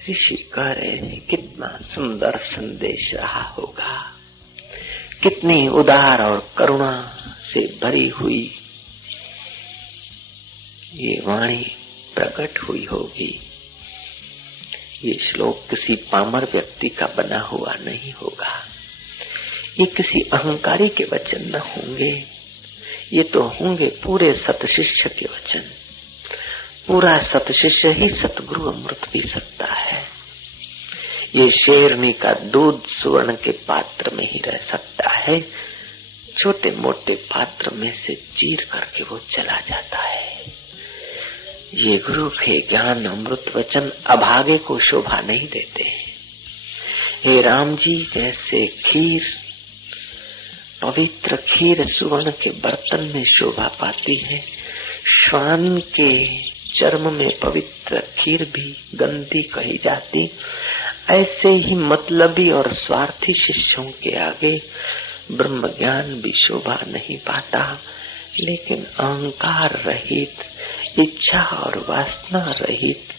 ऋषि कह रहे हैं कितना सुंदर संदेश रहा होगा, कितनी उदार और करुणा से भरी हुई ये वाणी प्रकट हुई होगी। ये श्लोक किसी पामर व्यक्ति का बना हुआ नहीं होगा, ये किसी अहंकारी के वचन न होंगे, ये तो होंगे पूरे सतशिष्य के वचन। पूरा सतशिष्य ही सतगुरु अमृत पी सकता है। ये शेरनी का दूध सुवर्ण के पात्र में ही रह सकता है, छोटे मोटे पात्र में से चीर करके वो चला जाता है। ये गुरु के ज्ञान अमृत वचन अभागे को शोभा नहीं देते। हे राम जी जैसे खीर, पवित्र खीर सुवर्ण के बर्तन में शोभा पाती है, श्वान के चर्म में पवित्र खीर भी गंदी कही जाती, ऐसे ही मतलबी और स्वार्थी शिष्यों के आगे ब्रह्म ज्ञान भी शोभा नहीं पाता। लेकिन अहंकार रहित, इच्छा और वासना रहित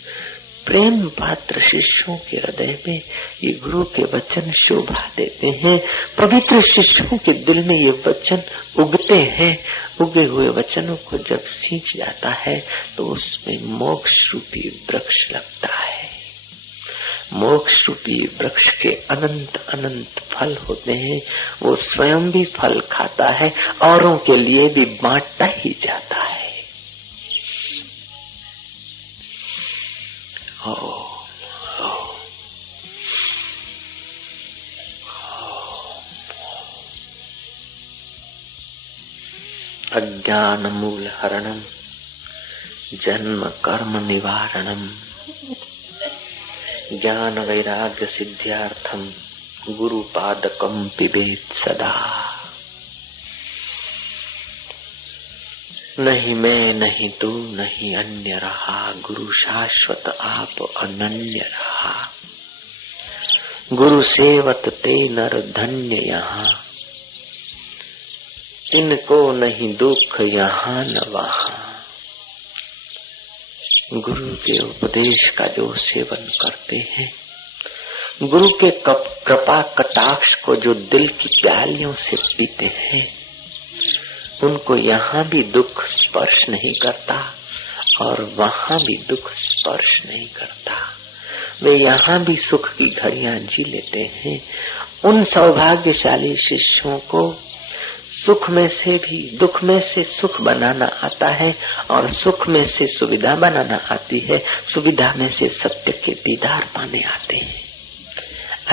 प्रेम पात्र शिष्यों के हृदय में ये गुरु के वचन शोभा देते हैं। पवित्र शिष्यों के दिल में ये वचन उगते हैं। उगे हुए वचनों को जब सींच जाता है तो उसमें मोक्ष रूपी वृक्ष लगता है। मोक्ष रूपी वृक्ष के अनंत अनंत फल होते हैं। वो स्वयं भी फल खाता है, औरों के लिए भी बांटता ही जाता है। अज्ञान मूल हरणम जन्म कर्म निवारणम ज्ञान वैराग्य सिद्ध्यार्थम गुरु पादकम पिबेत सदा। नहीं मैं नहीं तू नहीं अन्य रहा, गुरु शाश्वत आप अनन्य रहा। गुरु सेवत ते नर धन्य यहाँ, इनको नहीं दुख यहाँ न वहाँ। गुरु के उपदेश का जो सेवन करते हैं, गुरु के कृपा कटाक्ष को जो दिल की प्यालियों से पीते हैं, उनको यहाँ भी दुख स्पर्श नहीं करता और वहाँ भी दुख स्पर्श नहीं करता। वे यहाँ भी सुख की घड़ियां जी लेते हैं। उन सौभाग्यशाली शिष्यों को सुख में से भी दुख में से सुख बनाना आता है और सुख में से सुविधा बनाना आती है, सुविधा में से सत्य के दीदार पाने आते हैं।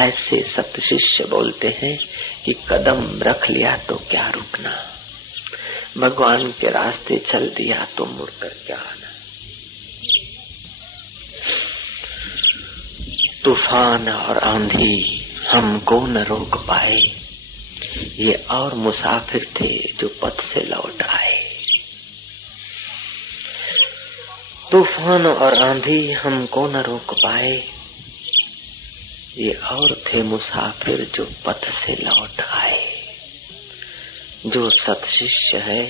ऐसे सत्य शिष्य बोलते हैं कि कदम रख लिया तो क्या रुकना, भगवान के रास्ते चल दिया तो मुड़कर क्या आना। तूफान और आंधी हमको न रोक पाए, ये और मुसाफिर थे जो पथ से लौट आए। तूफान और आंधी हमको न रोक पाए, ये और थे मुसाफिर जो पथ से लौट आए। जो सतशिष्य है,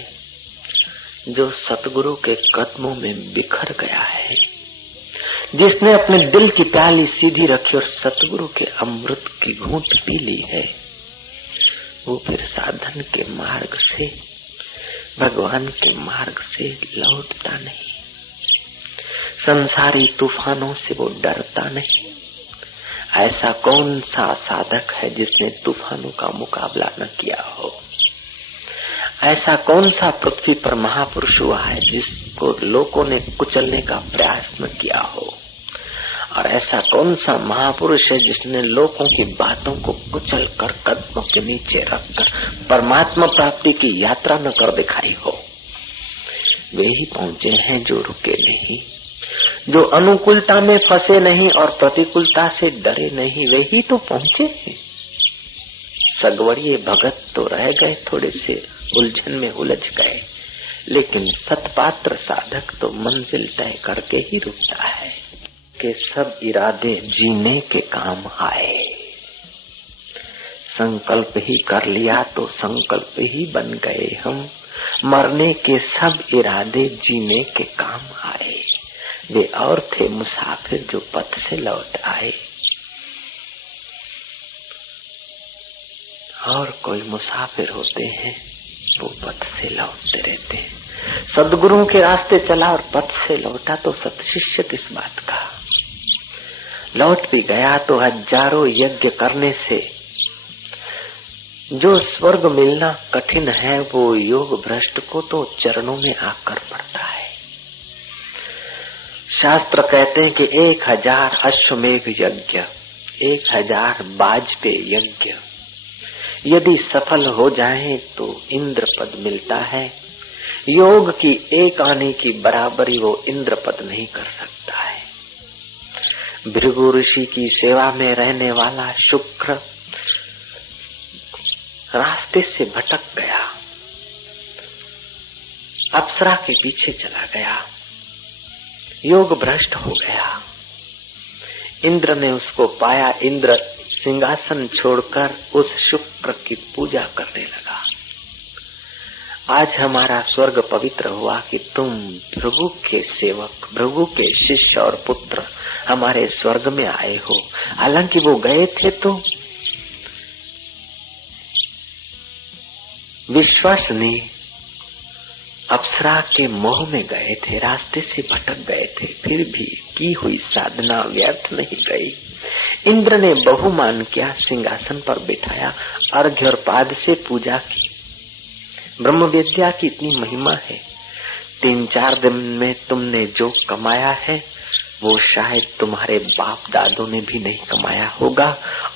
जो सतगुरु के कदमों में बिखर गया है, जिसने अपने दिल की प्याली सीधी रखी और सतगुरु के अमृत की घूंट पी ली है, वो फिर साधन के मार्ग से, भगवान के मार्ग से लौटता नहीं। संसारी तूफानों से वो डरता नहीं। ऐसा कौन सा साधक है जिसने तूफानों का मुकाबला न किया हो? ऐसा कौन सा पृथ्वी पर महापुरुष हुआ है जिसको लोगों ने कुचलने का प्रयास न किया हो? और ऐसा कौन सा महापुरुष है जिसने लोगों की बातों को कुचल कर कदमों के नीचे रखकर परमात्मा प्राप्ति की यात्रा न कर दिखाई हो? वे ही पहुंचे हैं जो रुके नहीं, जो अनुकूलता में फंसे नहीं और प्रतिकूलता से डरे नहीं। वे ही तो पहुंचे हैं। सगवड़िए भगत तो रह गए, थोड़े से उलझन में उलझ गए, लेकिन सतपात्र साधक तो मंजिल तय करके ही रुकता है कि सब इरादे जीने के काम आए। संकल्प ही कर लिया तो संकल्प ही बन गए हम। मरने के सब इरादे जीने के काम आए। वे और थे मुसाफिर जो पथ से लौट आए, और कोई मुसाफिर होते हैं वो पथ से लौटते रहते हैं। सद्गुरुओं के रास्ते चला और पथ से लौटा तो सत्शिष्य किस बात का। लौट भी गया तो हजारों यज्ञ करने से जो स्वर्ग मिलना कठिन है वो योग भ्रष्ट को तो चरणों में आकर पड़ता है। शास्त्र कहते हैं कि 1000 अश्वमेघ यज्ञ, 1000 वाजपेयी यज्ञ यदि सफल हो जाए तो इंद्र पद मिलता है। योग की एक आने की बराबरी वो इंद्र पद नहीं कर सकता है। भृगु ऋषि की सेवा में रहने वाला शुक्र रास्ते से भटक गया, अप्सरा के पीछे चला गया, योग भ्रष्ट हो गया। इंद्र ने उसको पाया, इंद्र सिंहासन छोड़कर उस शुक्र की पूजा करने लगा। आज हमारा स्वर्ग पवित्र हुआ कि तुम भृगु के सेवक, भृगु के शिष्य और पुत्र हमारे स्वर्ग में आए हो। हालांकि वो गए थे तो विश्वास ने अप्सरा के मोह में गए थे, रास्ते से भटक गए थे, फिर भी की हुई साधना व्यर्थ नहीं गई। इंद्र ने बहुमान किया, सिंहासन पर बिठाया, अर्घ्य और पाद से पूजा की। ब्रह्म विद्या की इतनी महिमा है। 3-4 दिन में तुमने जो कमाया है वो शायद तुम्हारे बाप दादों ने भी नहीं कमाया होगा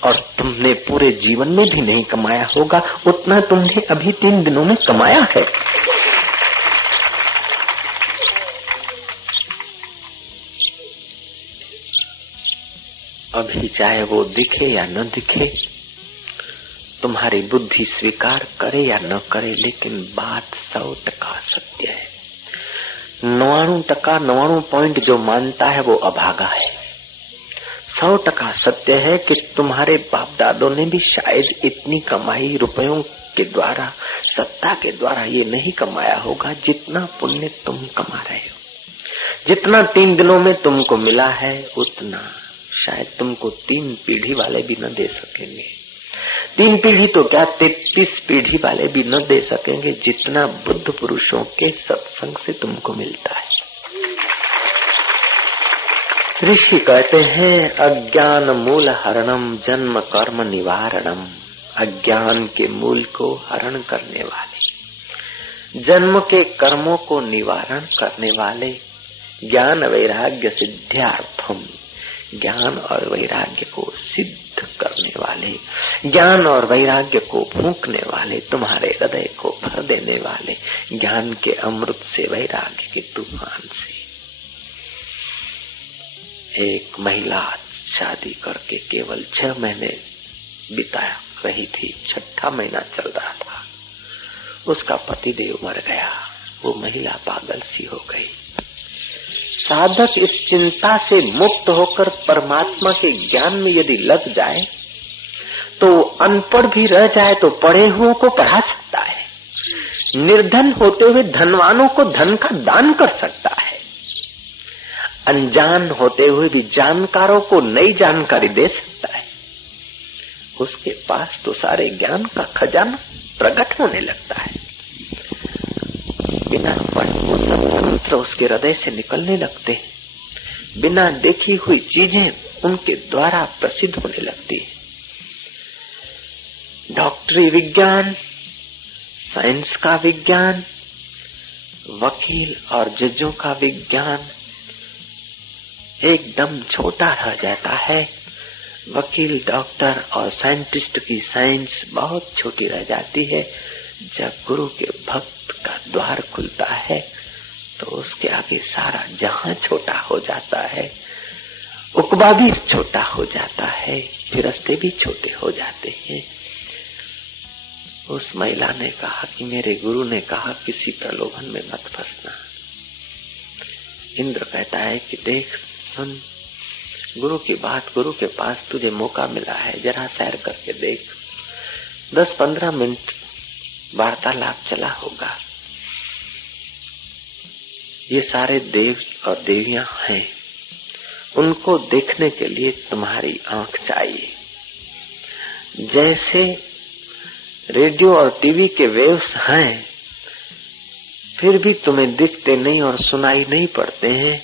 और तुमने पूरे जीवन में भी नहीं कमाया होगा, उतना तुमने अभी 3 दिनों में कमाया है। अभी चाहे वो दिखे या न दिखे, तुम्हारी बुद्धि स्वीकार करे या न करे, लेकिन बात 100% सत्य है। 99 पॉइंट जो मानता है वो अभागा है। 100% सत्य है कि तुम्हारे बाप दादों ने भी शायद इतनी कमाई रुपयों के द्वारा, सत्ता के द्वारा ये नहीं कमाया होगा जितना पुण्य तुम कमा रहे हो। जितना 3 दिनों में तुमको मिला है उतना शायद तुमको 3 पीढ़ी वाले भी न दे सकेंगे। 3 पीढ़ी तो क्या 33 पीढ़ी वाले भी न दे सकेंगे जितना बुद्ध पुरुषों के सत्संग से तुमको मिलता है। ऋषि कहते हैं अज्ञान मूल हरणम जन्म कर्म निवारणम। अज्ञान के मूल को हरण करने वाले, जन्म के कर्मों को निवारण करने वाले, ज्ञान वैराग्य सिद्ध्यार्थम, ज्ञान और वैराग्य को सिद्ध करने वाले, ज्ञान और वैराग्य को फूंकने वाले, तुम्हारे हृदय को भर देने वाले, ज्ञान के अमृत से, वैराग्य के तूफान से। एक महिला शादी करके केवल 6 महीने बिता रही थी, 6ठा महीना चल रहा था, उसका पतिदेव मर गया। वो महिला पागल सी हो गई। साधक इस चिंता से मुक्त होकर परमात्मा के ज्ञान में यदि लग जाए तो अनपढ़ भी रह जाए तो पढ़े हुओं को पढ़ा सकता है, निर्धन होते हुए धनवानों को धन का दान कर सकता है, अनजान होते हुए भी जानकारों को नई जानकारी दे सकता है। उसके पास तो सारे ज्ञान का खजाना प्रकट होने लगता है। बिना पढ़े वो सब मंत्र उसके हृदय से निकलने लगते हैं। बिना देखी हुई चीजें उनके द्वारा प्रसिद्ध होने लगती है। डॉक्टरी विज्ञान, साइंस का विज्ञान, वकील और जजों का विज्ञान एकदम छोटा रह जाता है। वकील, डॉक्टर और साइंटिस्ट की साइंस बहुत छोटी रह जाती है। जब गुरु के भक्त का द्वार खुलता है तो उसके आगे सारा जहां छोटा हो जाता है, उकबा भी छोटा हो जाता है, फिरस्ते भी छोटे हो जाते हैं। उस महिला ने कहा कि मेरे गुरु ने कहा किसी प्रलोभन में मत फंसना। इंद्र कहता है कि देख सुन, गुरु की बात, गुरु के पास तुझे मौका मिला है, जरा सैर करके देख। 10-15 मिनट वार्तालाप चला होगा। ये सारे देव और देवियां हैं, उनको देखने के लिए तुम्हारी आंख चाहिए। जैसे रेडियो और टीवी के वेव्स हैं, फिर भी तुम्हें दिखते नहीं और सुनाई नहीं पड़ते हैं,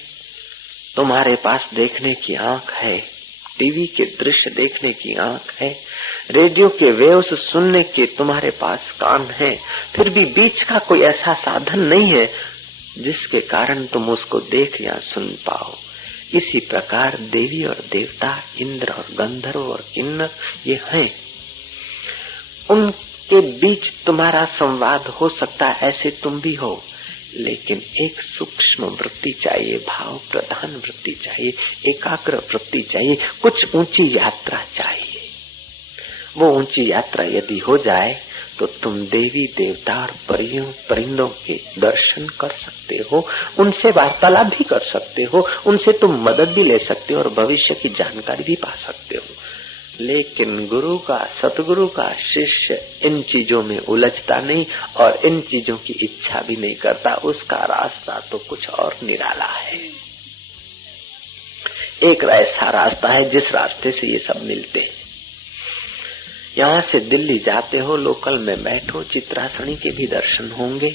तुम्हारे पास देखने की आंख है, टीवी के दृश्य देखने की आंख है, रेडियो के वेव्स सुनने के तुम्हारे पास कान है, फिर भी बीच का कोई ऐसा साधन नहीं है जिसके कारण तुम उसको देख या सुन पाओ। इसी प्रकार देवी और देवता, इंद्र और गंधर्व और किन्नर ये हैं, उनके बीच तुम्हारा संवाद हो सकता है, ऐसे तुम भी हो, लेकिन एक सूक्ष्म वृत्ति चाहिए, भाव प्रधान वृत्ति चाहिए, एकाग्र वृत्ति चाहिए, कुछ ऊंची यात्रा चाहिए। वो ऊंची यात्रा यदि हो जाए तो तुम देवी देवता और परिंदों के दर्शन कर सकते हो, उनसे वार्तालाप भी कर सकते हो, उनसे तुम मदद भी ले सकते हो और भविष्य की जानकारी भी पा सकते हो। लेकिन गुरु का, सतगुरु का शिष्य इन चीजों में उलझता नहीं और इन चीजों की इच्छा भी नहीं करता, उसका रास्ता तो कुछ और निराला है। एक ऐसा रास्ता है जिस रास्ते से ये सब मिलते हैं। यहाँ से दिल्ली जाते हो, लोकल में बैठो, चित्रासनी के भी दर्शन होंगे,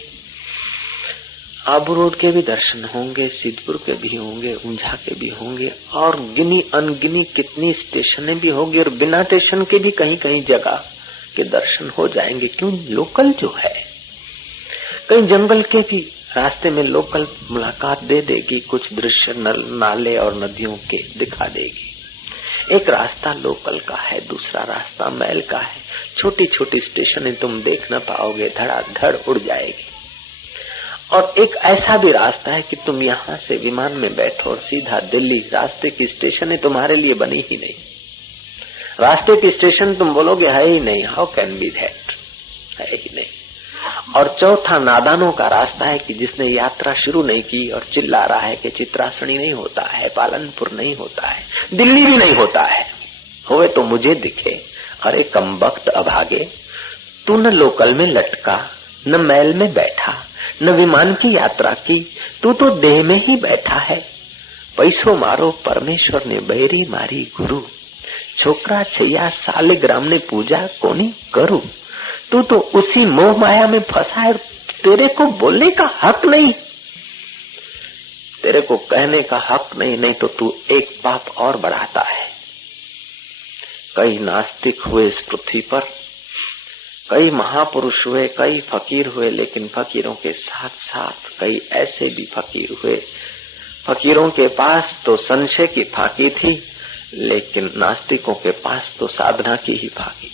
आबू रोड के भी दर्शन होंगे, सिद्धपुर के भी होंगे, ऊंझा के भी होंगे, और गिनी अनगिनी कितनी स्टेशनें भी होंगी, और बिना स्टेशन के भी कहीं कहीं जगह के दर्शन हो जाएंगे। क्यों? लोकल जो है। कहीं जंगल के भी रास्ते में लोकल मुलाकात दे देगी, कुछ दृश्य नाले और नदियों के दिखा देगी। एक रास्ता लोकल का है, दूसरा रास्ता मैल का है। छोटी छोटी स्टेशनें तुम देख न पाओगे, धड़ाधड़ उड़ जाएगी। और एक ऐसा भी रास्ता है कि तुम यहाँ से विमान में बैठो और सीधा दिल्ली, रास्ते की स्टेशनें तुम्हारे लिए बनी ही नहीं। रास्ते की स्टेशन तुम बोलोगे है ही नहीं, हाउ कैन बी दैट, है ही नहीं। और चौथा नादानों का रास्ता है कि जिसने यात्रा शुरू नहीं की और चिल्ला रहा है कि चित्रासनी नहीं होता है, पालनपुर नहीं होता है, दिल्ली भी नहीं होता है, होवे तो मुझे दिखे। अरे कमबख्त अभागे, तू न लोकल में लटका, न मैल में बैठा, न विमान की यात्रा की, तू तो देह में ही बैठा है। पैसो मारो परमेश्वर ने बैरी मारी गुरु, छोकरा छैया सालिग्राम ने पूजा कोनी करू। तू तो उसी मोह माया में फंसा है, तेरे को बोलने का हक नहीं, तेरे को कहने का हक नहीं, नहीं तो तू एक पाप और बढ़ाता है। कई नास्तिक हुए इस पृथ्वी पर, कई महापुरुष हुए, कई फकीर हुए, लेकिन फकीरों के साथ साथ कई ऐसे भी फकीर हुए, फकीरों के पास तो संशय की फाकी थी, लेकिन नास्तिकों के पास तो साधना की ही फाकी।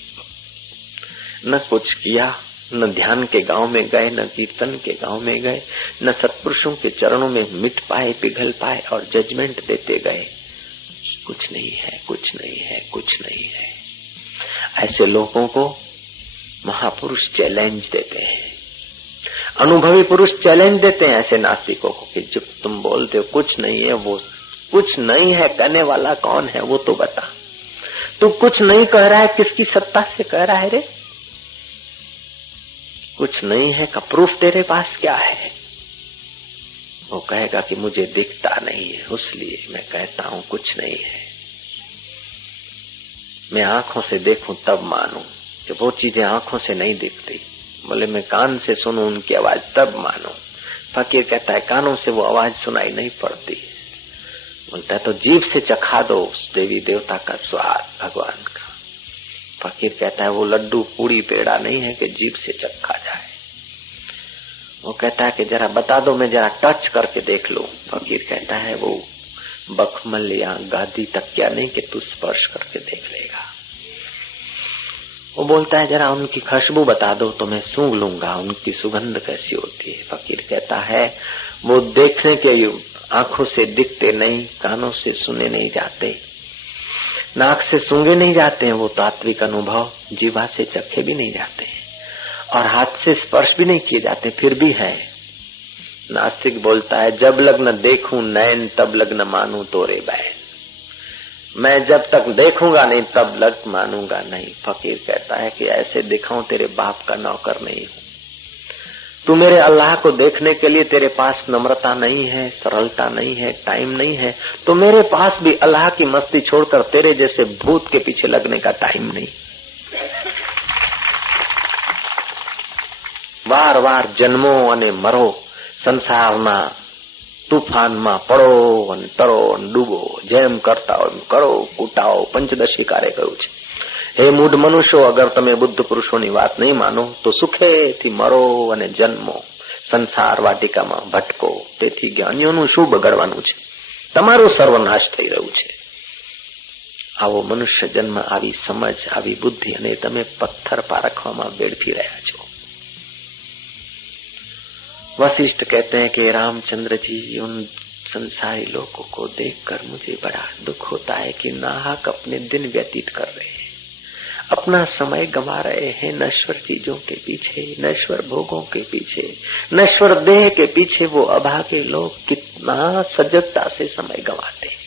न कुछ किया, न ध्यान के गांव में गए, न कीर्तन के गांव में गए, न सत्पुरुषों के चरणों में मिट पाए, पिघल पाए, और जजमेंट देते गए कुछ नहीं है, कुछ नहीं है, कुछ नहीं है। ऐसे लोगों को महापुरुष चैलेंज देते हैं, अनुभवी पुरुष चैलेंज देते हैं ऐसे नास्तिकों को कि जब तुम बोलते हो कुछ नहीं है, वो कुछ नहीं है कहने वाला कौन है वो तो बता। तू कुछ नहीं कह रहा है, किसकी सत्ता से कह रहा है रे? कुछ नहीं है का प्रूफ तेरे पास क्या है? वो कहेगा कि मुझे दिखता नहीं है, इसलिए मैं कहता हूं कुछ नहीं है। मैं आंखों से देखूं तब मानूं, कि वो चीजें आंखों से नहीं दिखती। बोले मैं कान से सुनूं उनकी आवाज तब मानूं। फकीर कहता है कानों से वो आवाज सुनाई नहीं पड़ती। बोलता है तो जीभ से चखा दो उस देवी देवता का स्वाद भगवान का। फकीर कहता है वो लड्डू पूड़ी पेड़ा नहीं है कि जीभ से चखा जाए। वो कहता है कि जरा बता दो, मैं जरा टच करके देख लूं। फकीर कहता है वो बखमल या गादी तकिया नहीं कि तू स्पर्श करके देख लेगा। वो बोलता है जरा उनकी खुशबू बता दो तो मैं सूंघ लूंगा, उनकी सुगंध कैसी होती है। फकीर कहता है वो देखने के आंखों से दिखते नहीं, कानों से सुने नहीं जाते, नाक से सूंघे नहीं जाते हैं, वो तात्विक अनुभव जीवा से चखे भी नहीं जाते हैं, और हाथ से स्पर्श भी नहीं किए जाते, फिर भी है। नास्तिक बोलता है जब लग न देखूं नैन तब लग न मानूं तोरे बैन। मैं जब तक देखूंगा नहीं तब लग मानूंगा नहीं। फकीर कहता है कि ऐसे दिखाऊं तेरे बाप का नौकर नहीं हूं। तू मेरे अल्लाह को देखने के लिए तेरे पास नम्रता नहीं है, सरलता नहीं है, टाइम नहीं है, तो मेरे पास भी अल्लाह की मस्ती छोड़कर तेरे जैसे भूत के पीछे लगने का टाइम नहीं। વાર વાર જન્મો અને મરો, સંસારના તુફાનમાં પડો અને તરો અને ડૂબો, જેમ કરતા હોય એમ કરો, કૂટાઓ, પંચદશિકારે કહ્યું છે। હે મૂઢ મનુષ્યો, અગર તમે બુદ્ધ પુરુષોની વાત નહીં માનો તો સુખેથી મરો અને જન્મો, સંસાર વાટિકામાં ભટકો। તેથી જ્ઞાનીઓનું શું બગડવાનું છે? તમારું સર્વનાશ થઈ રહ્યું છે। આવો મનુષ્ય જન્મ, આવી સમજ, આવી બુદ્ધિ, અને તમે પથ્થર પારખવામાં વેડફી રહ્યા છો। वशिष्ठ कहते हैं कि रामचंद्र जी, उन संसारी लोगों को देखकर मुझे बड़ा दुख होता है कि नाहक अपने दिन व्यतीत कर रहे हैं, अपना समय गंवा रहे हैं नश्वर चीजों के पीछे, नश्वर भोगों के पीछे, नश्वर देह के पीछे। वो अभागे लोग कितना सजगता से समय गंवाते हैं।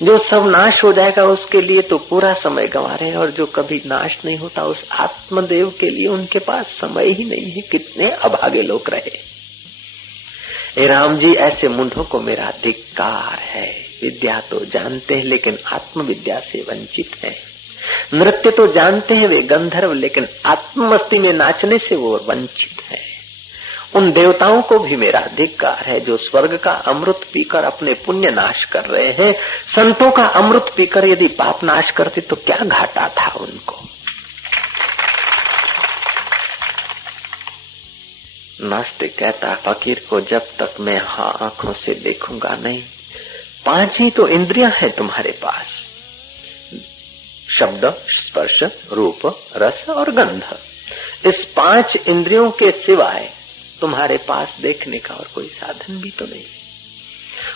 जो सब नाश हो जाएगा उसके लिए तो पूरा समय गंवा रहे हैं, और जो कभी नाश नहीं होता उस आत्मदेव के लिए उनके पास समय ही नहीं है। कितने अभागे लोग रहे। ए राम जी, ऐसे मूढ़ों को मेरा धिक्कार है। विद्या तो जानते हैं लेकिन आत्मविद्या से वंचित है। नृत्य तो जानते हैं वे गंधर्व, लेकिन आत्ममस्ती में नाचने से वो वंचित है। उन देवताओं को भी मेरा धिक्कार है जो स्वर्ग का अमृत पीकर अपने पुण्य नाश कर रहे हैं। संतों का अमृत पीकर यदि पाप नाश करते तो क्या घाटा था उनको। नास्तिक कहता, फकीर को जब तक मैं आंखों से देखूंगा नहीं। 5 ही तो इंद्रियां हैं तुम्हारे पास, शब्द, स्पर्श, रूप, रस और गंध। इस 5 इंद्रियों के सिवाय तुम्हारे पास देखने का और कोई साधन भी तो नहीं।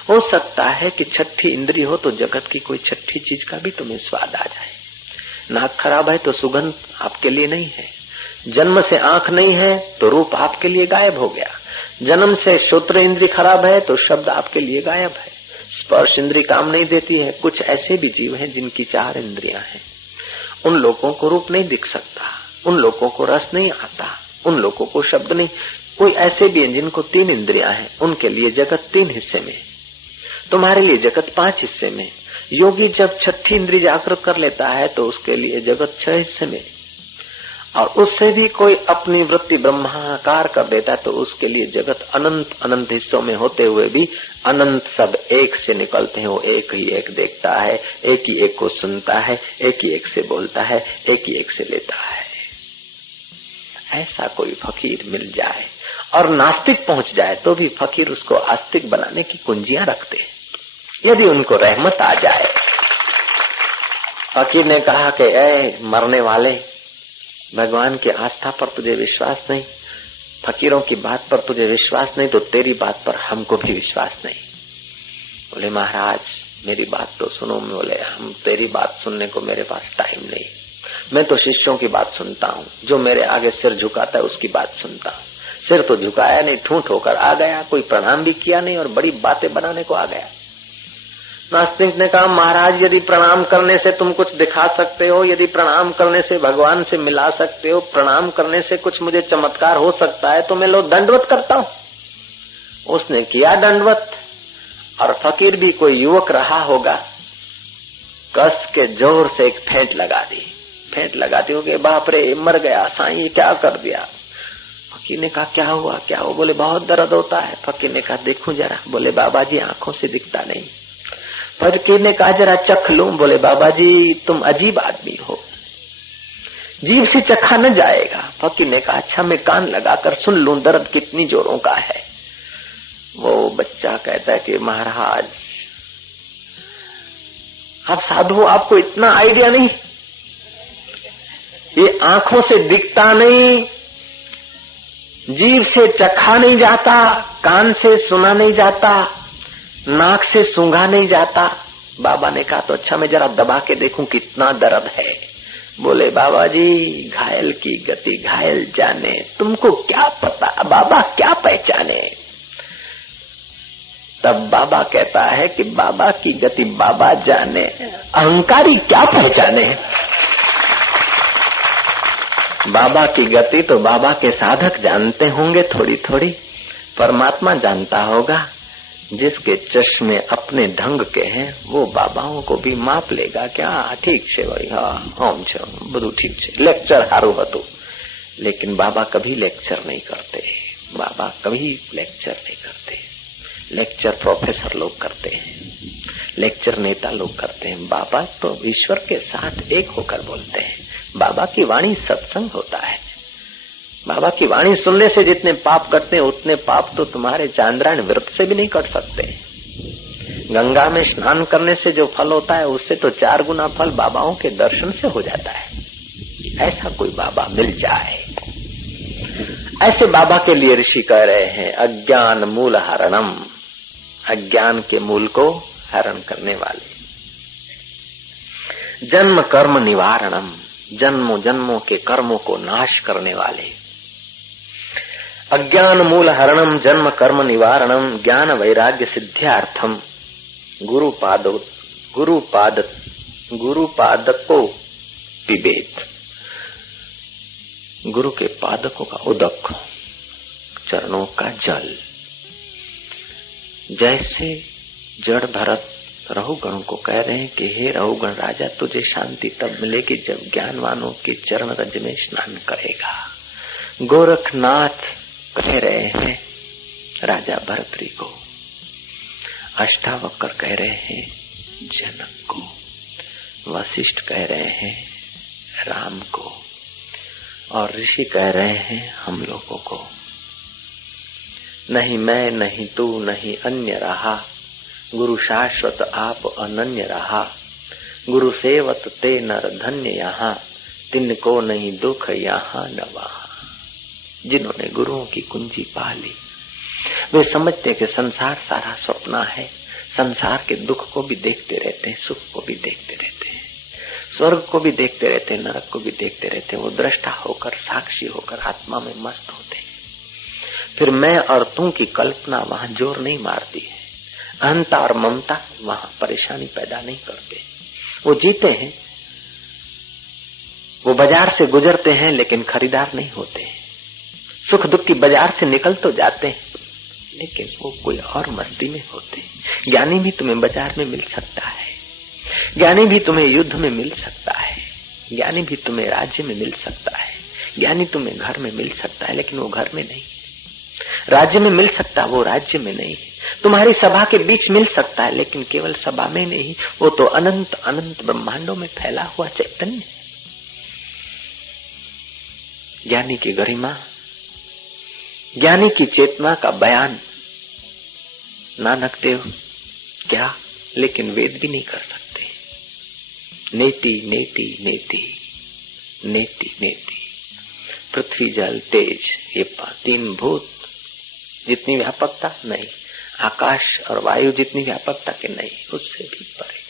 हो सकता है कि 6ठी इंद्रिय हो तो जगत की कोई 6ठी चीज का भी तुम्हें स्वाद आ जाए। नाक खराब है तो सुगंध आपके लिए नहीं है। जन्म से आंख नहीं है तो रूप आपके लिए गायब हो गया। जन्म से श्रोत्र इंद्रिय खराब है तो शब्द आपके लिए गायब है। स्पर्श इंद्रिय काम नहीं देती है। कुछ ऐसे भी जीव हैं जिनकी 4 इंद्रियां हैं। उन लोगों को रूप नहीं दिख सकता, उन लोगों को रस नहीं आता, उन लोगों को शब्द नहीं। कोई ऐसे भी हैं जिनको 3 इंद्रियां हैं, उनके लिए जगत 3 हिस्से में, तुम्हारे लिए जगत 5 हिस्से में। योगी जब 6ठी इंद्रिय जागृत कर लेता है तो उसके लिए जगत 6 हिस्से में, और उससे भी कोई अपनी वृत्ति ब्रह्माकार कर देता है तो उसके लिए जगत अनंत अनंत हिस्सों में होते हुए भी अनंत सब एक से निकलते हैं। वो एक ही एक देखता है, एक ही एक को सुनता है, एक ही एक से बोलता है, एक ही एक से लेता है। ऐसा कोई फकीर मिल जाए और नास्तिक पहुंच जाए तो भी फकीर उसको आस्तिक बनाने की कुंजियां रखते हैं, यदि उनको रहमत आ जाए। फकीर ने कहा कि ऐ मरने वाले, भगवान की आस्था पर तुझे विश्वास नहीं, फकीरों की बात पर तुझे विश्वास नहीं, तो तेरी बात पर हमको भी विश्वास नहीं। बोले महाराज मेरी बात तो सुनो। बोले हम तेरी बात सुनने को मेरे पास टाइम नहीं, मैं तो शिष्यों की बात सुनता हूँ। जो मेरे आगे सिर झुकाता है उसकी बात सुनता हूँ। सिर तो झुकाया नहीं, ठूंठ होकर आ गया, कोई प्रणाम भी किया नहीं और बड़ी बातें बनाने को आ गया। नास्तिक ने कहा महाराज यदि प्रणाम करने से तुम कुछ दिखा सकते हो, यदि प्रणाम करने से भगवान से मिला सकते हो, प्रणाम करने से कुछ मुझे चमत्कार हो सकता है तो मैं लो दंडवत करता हूँ। उसने किया दंडवत, और फकीर भी कोई युवक रहा होगा, कस के जोर से एक फेंट लगा दी। फेंट लगाती हो कि बाप रे मर गया साईं, ये क्या कर दिया। फकीर ने कहा क्या हुआ क्या हुआ। बोले बहुत दर्द होता है। फकीर ने कहा देखूं जरा। बोले बाबा जी आंखों से दिखता नहीं। फकीर ने कहा जरा चख लूं। बोले बाबा जी तुम अजीब आदमी हो, जीभ से चखा न जाएगा। फकीर ने कहा अच्छा मैं कान लगाकर सुन लूं दर्द कितनी जोरों का है। वो बच्चा कहता है कि महाराज आप साधु, आपको इतना आइडिया नहीं, ये आंखों से दिखता नहीं, जीभ से चखा नहीं जाता, कान से सुना नहीं जाता, नाक से सूंघा नहीं जाता। बाबा ने कहा तो अच्छा मैं जरा दबा के देखूं कितना दर्द है। बोले बाबा जी घायल की गति घायल जाने, तुमको क्या पता, बाबा क्या पहचाने। तब बाबा कहता है कि बाबा की गति बाबा जाने, अहंकारी क्या पहचाने। बाबा की गति तो बाबा के साधक जानते होंगे थोड़ी थोड़ी, परमात्मा जानता होगा। जिसके चश्मे अपने ढंग के हैं वो बाबाओं को भी माप लेगा। क्या ठीक है भाई, हाँ हम छे બધું ठीक है, लेक्चर हारू હતું। लेकिन बाबा कभी लेक्चर नहीं करते, बाबा कभी लेक्चर नहीं करते। लेक्चर प्रोफेसर लोग करते हैं, लेक्चर नेता लोग करते हैं। बाबा तो ईश्वर के साथ एक होकर बोलते हैं। बाबा की वाणी सत्संग होता है। बाबा की वाणी सुनने से जितने पाप करते हैं उतने पाप तो तुम्हारे चांद्रायण व्रत से भी नहीं कट सकते। गंगा में स्नान करने से जो फल होता है उससे तो 4 गुना फल बाबाओं के दर्शन से हो जाता है। ऐसा कोई बाबा मिल जाए। ऐसे बाबा के लिए ऋषि कह रहे हैं अज्ञान मूल हरणम, अज्ञान के मूल को हरण करने वाले। जन्म कर्म निवारणम, जन्मों जन्मों के कर्मों को नाश करने वाले। अज्ञान मूल हरणम जन्म कर्म निवारणम ज्ञान वैराग्य सिद्ध्यार्थम गुरुपादको पिबेत। गुरु के पादकों का उदक, चरणों का जल। जैसे जड़ भरत रहुगण को कह रहे हैं कि हे रहुगण राजा, तुझे शांति तब मिलेगी जब ज्ञानवानों के चरण रज में स्नान करेगा। गोरखनाथ कह रहे हैं राजा भरतरी को, अष्टावक्र कह रहे हैं जनक को, वशिष्ठ कह रहे हैं राम को, और ऋषि कह रहे हैं हम लोगों को। नहीं मैं नहीं तू नहीं अन्य रहा, गुरु शाश्वत आप अनन्य रहा। गुरु सेवत ते नर धन्य यहाँ, तिनको नहीं दुख यहाँ न वहाँ। जिन्होंने गुरुओं की कुंजी पा ली वे समझते कि संसार सारा स्वप्न है। संसार के दुख को भी देखते रहते हैं, सुख को भी देखते रहते हैं, स्वर्ग को भी देखते रहते हैं, नरक को भी देखते रहते हैं। वो दृष्टा होकर, साक्षी होकर आत्मा में मस्त होते हैं। फिर मैं और तू की कल्पना वहां जोर नहीं मारती है। अहंता और ममता वहां परेशानी पैदा नहीं करते। वो जीते हैं, वो बाजार से गुजरते हैं लेकिन खरीदार नहीं होते हैं। सुख दुख की बाजार से निकल तो जाते हैं लेकिन वो कोई और मस्ती में होते हैं। ज्ञानी भी तुम्हें बाजार में मिल सकता है, ज्ञानी भी तुम्हें युद्ध में मिल सकता है, ज्ञानी भी तुम्हें राज्य में मिल सकता है, ज्ञानी तुम्हें घर में मिल सकता है लेकिन वो घर में नहीं। राज्य में मिल सकता है, वो राज्य में नहीं। तुम्हारी सभा के बीच मिल सकता है लेकिन केवल सभा में नहीं, वो तो अनंत अनंत ब्रह्मांडों में फैला हुआ चैतन्य है। ज्ञानी की गरिमा, ज्ञानी की चेतना का बयान नानक देव क्या, लेकिन वेद भी नहीं कर सकते। नेति नेति नेति नेति नेति, पृथ्वी जल तेज, ये 3 भूत जितनी व्यापकता नहीं, आकाश और वायु जितनी व्यापकता के नहीं, उससे भी परे,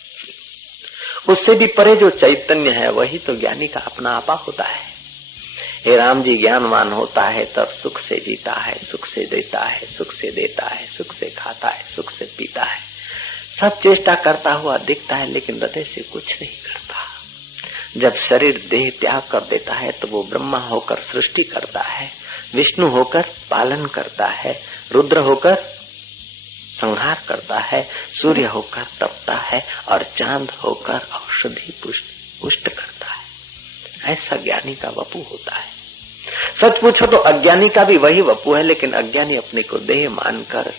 उससे भी परे जो चैतन्य है वही तो ज्ञानी का अपना आपा होता है। हे राम जी, ज्ञानवान होता है तब सुख से जीता है, सुख से देता है, सुख से देता है, सुख से खाता है, सुख से पीता है, सब चेष्टा करता हुआ दिखता है लेकिन हृदय से कुछ नहीं करता। जब शरीर देह त्याग कर देता है तो वो ब्रह्मा होकर सृष्टि करता है, विष्णु होकर पालन करता है, रुद्र होकर संहार करता है, सूर्य होकर तपता है और चांद होकर औषधि पुष्ट करता है। ऐसा ज्ञानी का वपु होता है। सच पूछो तो अज्ञानी का भी वही वपु है, लेकिन अज्ञानी अपने को देह मानकर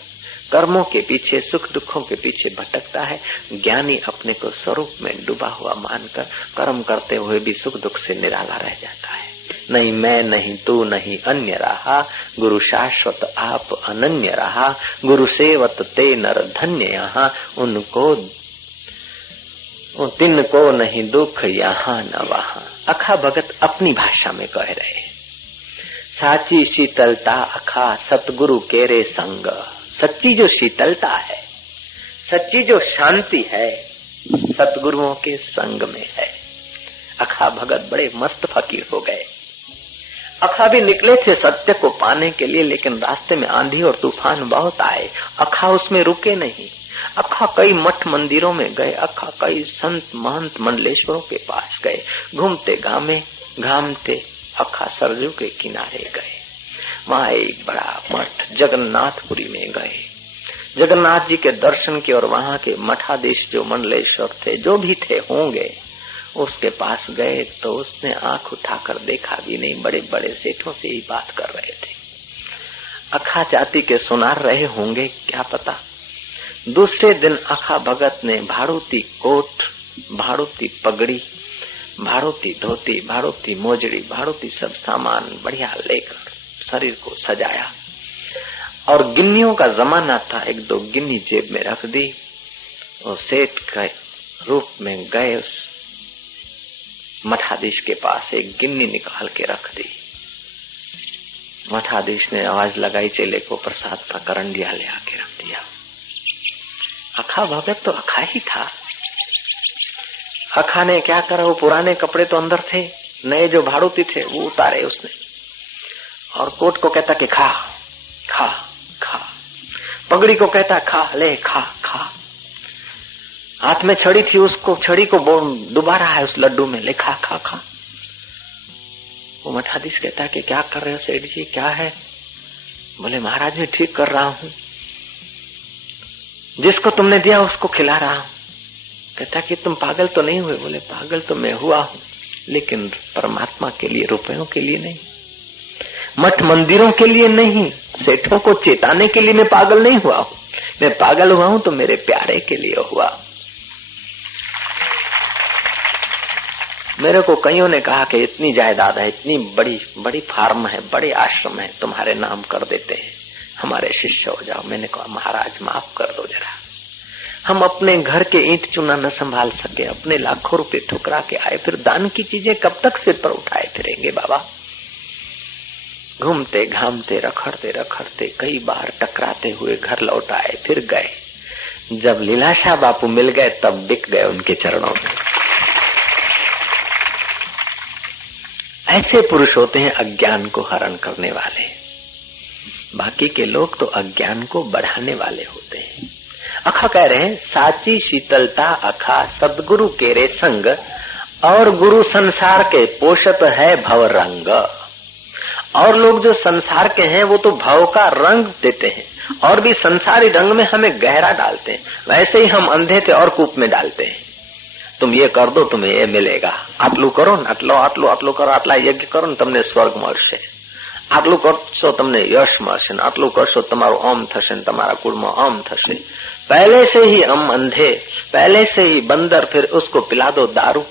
कर्मों के पीछे, सुख दुखों के पीछे भटकता है। ज्ञानी अपने को स्वरूप में डूबा हुआ मानकर कर्म करते हुए भी सुख दुख से निराला रह जाता है। नहीं मैं नहीं तू नहीं अन्य रहा, गुरु शाश्वत आप अनन्य रहा। गुरु सेवत ते नर धन्य यहाँ, उनको तिनको नहीं दुख यहाँ न वहाँ। अखा भगत अपनी भाषा में कह रहे, साची शीतलता अखा सतगुरु केरे संग। सच्ची जो शीतलता है, सच्ची जो शांति है, सतगुरुओं के संग में है। अखा भगत बड़े मस्त फकीर हो गए। अखा भी निकले थे सत्य को पाने के लिए, लेकिन रास्ते में आंधी और तूफान बहुत आए। अखा उसमें रुके नहीं। अखा कई मठ मंदिरों में गए, अखा कई संत महंत मंडलेश्वरों के पास गए, घूमते घामते अखा सरजू के किनारे गए। वहां एक बड़ा मठ जगन्नाथपुरी में गए, जगन्नाथ जी के दर्शन किए और वहां के मठाधीश जो मंडलेश्वर थे, जो भी थे होंगे, उसके पास गए तो उसने आंख उठाकर देखा भी नहीं। बड़े बड़े सेठों से ही बात कर रहे थे, अखा जाति के सुनार रहे होंगे, क्या पता। दूसरे दिन अखा भगत ने भाड़ूती कोट, भाड़ूती पगड़ी, भाड़ूती धोती, भाड़ूती मोजड़ी, भाड़ूती सब सामान बढ़िया लेकर शरीर को सजाया और गिन्नियों का जमाना था, एक दो गिन्नी जेब में रख दी और सेठ के रूप में गए उस मठाधीश के पास एक गिन्नी निकाल के रख दी। मठाधीश ने आवाज लगाई, चेले को प्रसाद का करंडिया ले आके रख दिया। अखा भगत तो अखा ही था। अखा ने क्या करा, वो पुराने कपड़े तो अंदर थे, नए जो भाड़ूती थे वो उतारे उसने और कोट को कहता कि खा खा खा, पगड़ी को कहता खा ले खा खा, हाथ में छड़ी थी, उसको छड़ी को डुबा रहा है उस लड्डू में, ले खा खा खा। वो मठाधीश कहता है कि क्या कर रहे हो सेठ जी, क्या है? बोले महाराज मैं ठीक कर रहा हूँ, जिसको तुमने दिया उसको खिला रहा हूँ। कहता कि तुम पागल तो नहीं हुए? बोले पागल तो मैं हुआ हूँ, लेकिन परमात्मा के लिए, रुपयों के लिए नहीं, मठ मंदिरों के लिए नहीं, सेठों को चेताने के लिए मैं पागल नहीं हुआ हूँ। मैं पागल हुआ हूँ तो मेरे प्यारे के लिए हुआ। मेरे को कईयों ने कहा कि इतनी जायदाद है, इतनी बड़ी बड़ी फार्म है, बड़े आश्रम है, तुम्हारे नाम कर देते हैं, हमारे शिष्य हो जाओ। मैंने कहा महाराज माफ कर दो जरा, हम अपने घर के ईंट चूना न संभाल सके, अपने लाखों रुपए ठुकरा के आए, फिर दान की चीजें कब तक सिर पर उठाए फिरेंगे बाबा। घूमते घामते रखड़ते रखड़ते कई बार टकराते हुए घर लौट आए, फिर गए। जब लीलाशाह बापू मिल गए तब बिक गए उनके चरणों में। ऐसे पुरुष होते हैं अज्ञान को हरण करने वाले, बाकी के लोग तो अज्ञान को बढ़ाने वाले होते हैं। अखा कह रहे हैं साची शीतलता अखा सदगुरु के रे संग, और गुरु संसार के पोषत है भव रंग। और लोग जो संसार के हैं वो तो भव का रंग देते हैं और भी संसारी रंग में हमें गहरा डालते हैं। वैसे ही हम अंधे थे और कूप में डालते हैं, तुम ये कर दो तुम्हें ये मिलेगा, आटलू करो न आटलो आटलो आटलो करो, आटला यज्ञ करो न તમને સ્વર્ગ મળશે, આટલું કરશો તમને यश મળશે, આટલું કરશો તમારું ઓમ થશે, તમારા કુળમાં ઓમ થશે। पहले से ही हम अंधे, पहले से ही बंदर, फिर उसको पिला दो दारू,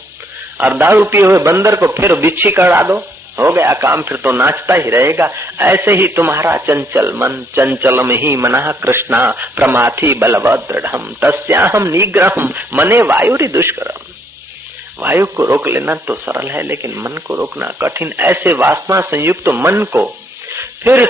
और दारू पिए हुए बंदर को फिर बिच्छी करा दो, हो गया काम, फिर तो नाचता ही रहेगा। ऐसे ही तुम्हारा चंचल मन, चंचलम ही मना कृष्णा प्रमाथि बलवद दृढ़म तस्याहम निग्रहम मने वायुरि दुष्करम। वायु को रोक लेना तो सरल है, लेकिन मन को रोकना कठिन। ऐसे वासना संयुक्त तो मन को फिर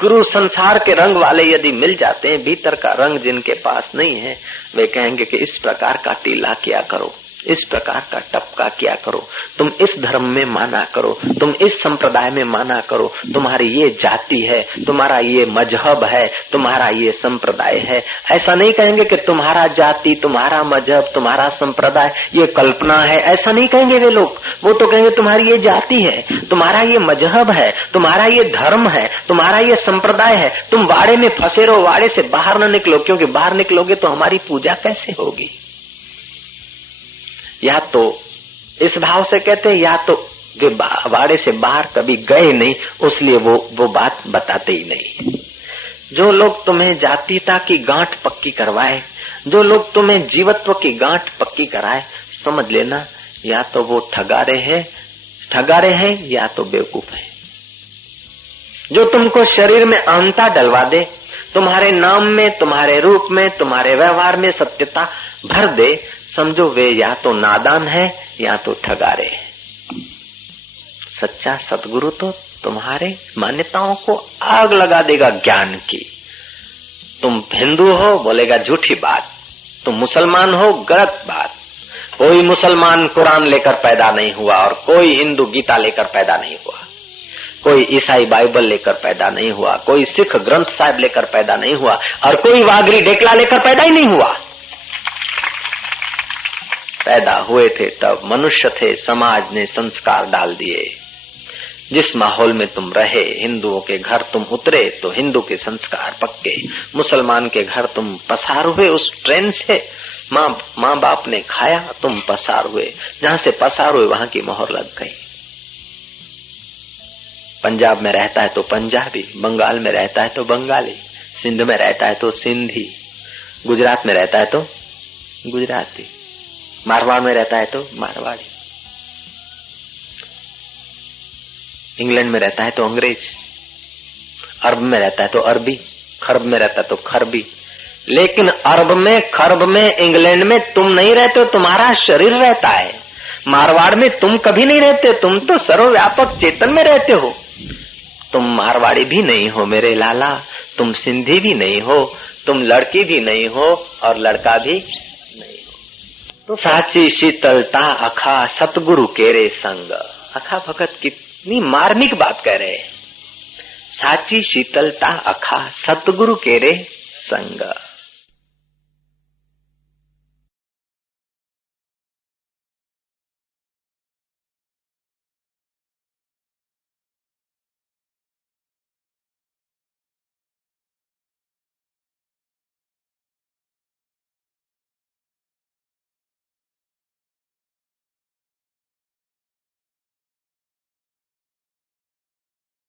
गुरु संसार के रंग वाले यदि मिल जाते हैं, भीतर का रंग जिनके पास नहीं है, वे कहेंगे कि इस प्रकार का टीला किया करो, इस प्रकार का टपका किया करो, तुम इस धर्म में माना करो, तुम इस संप्रदाय में माना करो, तुम्हारी ये जाति है, तुम्हारा ये मजहब है, तुम्हारा ये संप्रदाय है। ऐसा नहीं कहेंगे कि तुम्हारा जाति, तुम्हारा मजहब, तुम्हारा संप्रदाय ये कल्पना है, ऐसा नहीं कहेंगे वे लोग। वो तो कहेंगे तुम्हारी ये जाति है, तुम्हारा ये मजहब है, तुम्हारा ये धर्म है, तुम्हारा ये संप्रदाय है, तुम वाड़े में फंसे रहो, वाड़े से बाहर न निकलो, क्योंकि बाहर निकलोगे तो हमारी पूजा कैसे होगी। या तो इस भाव से कहते हैं, या तो वे वाड़े से बाहर कभी गए नहीं, उसलिए वो बात बताते ही नहीं। जो लोग तुम्हें जातीयता की गांठ पक्की करवाए, जो लोग तुम्हें जीवत्व की गांठ पक्की कराए, समझ लेना या तो वो ठगारे हैं या तो बेवकूफ है। जो तुमको शरीर में अहंता डलवा दे, तुम्हारे नाम में, तुम्हारे रूप में, तुम्हारे व्यवहार में सत्यता भर दे, समझो वे या तो नादान है या तो ठगारे हैं। सच्चा सतगुरु तो तुम्हारे मान्यताओं को आग लगा देगा ज्ञान की। तुम हिंदू हो बोलेगा झूठी बात, तुम मुसलमान हो गलत बात। कोई मुसलमान कुरान लेकर पैदा नहीं हुआ और कोई हिंदू गीता लेकर पैदा नहीं हुआ, कोई ईसाई बाइबल लेकर पैदा नहीं हुआ, कोई सिख ग्रंथ साहिब लेकर पैदा नहीं हुआ, और कोई वागरी डेकला लेकर पैदा ही नहीं हुआ। पैदा हुए थे तब मनुष्य थे, समाज ने संस्कार डाल दिए। जिस माहौल में तुम रहे, हिंदुओं के घर तुम उतरे तो हिंदू के संस्कार पक्के, मुसलमान के घर तुम पसार हुए उस ट्रेन से, माँ बाप ने खाया, तुम पसार हुए, जहां से पसार हुए वहां की मोहर लग गई। पंजाब में रहता है तो पंजाबी, बंगाल में रहता है तो बंगाली, सिंध में रहता है तो सिंधी, गुजरात में रहता है तो गुजराती, मारवाड़ में रहता है तो मारवाड़ी, इंग्लैंड में रहता है तो अंग्रेज, अरब में रहता है तो अरबी, खरब में रहता है तो खरबी। लेकिन अरब में, खरब में, इंग्लैंड में तुम नहीं रहते हो, तुम्हारा शरीर रहता है। मारवाड़ में तुम कभी नहीं रहते, तुम तो सर्वव्यापक चेतन में रहते हो। तुम मारवाड़ी भी नहीं हो मेरे लाला, तुम सिंधी भी नहीं हो, तुम लड़की भी नहीं हो और लड़का भी नहीं हो। तो साची शीतलता अखा सतगुरु केरे संग। अखा भगत कितनी मार्मिक बात कह रहे हैं। साची शीतलता अखा सतगुरु केरे संग।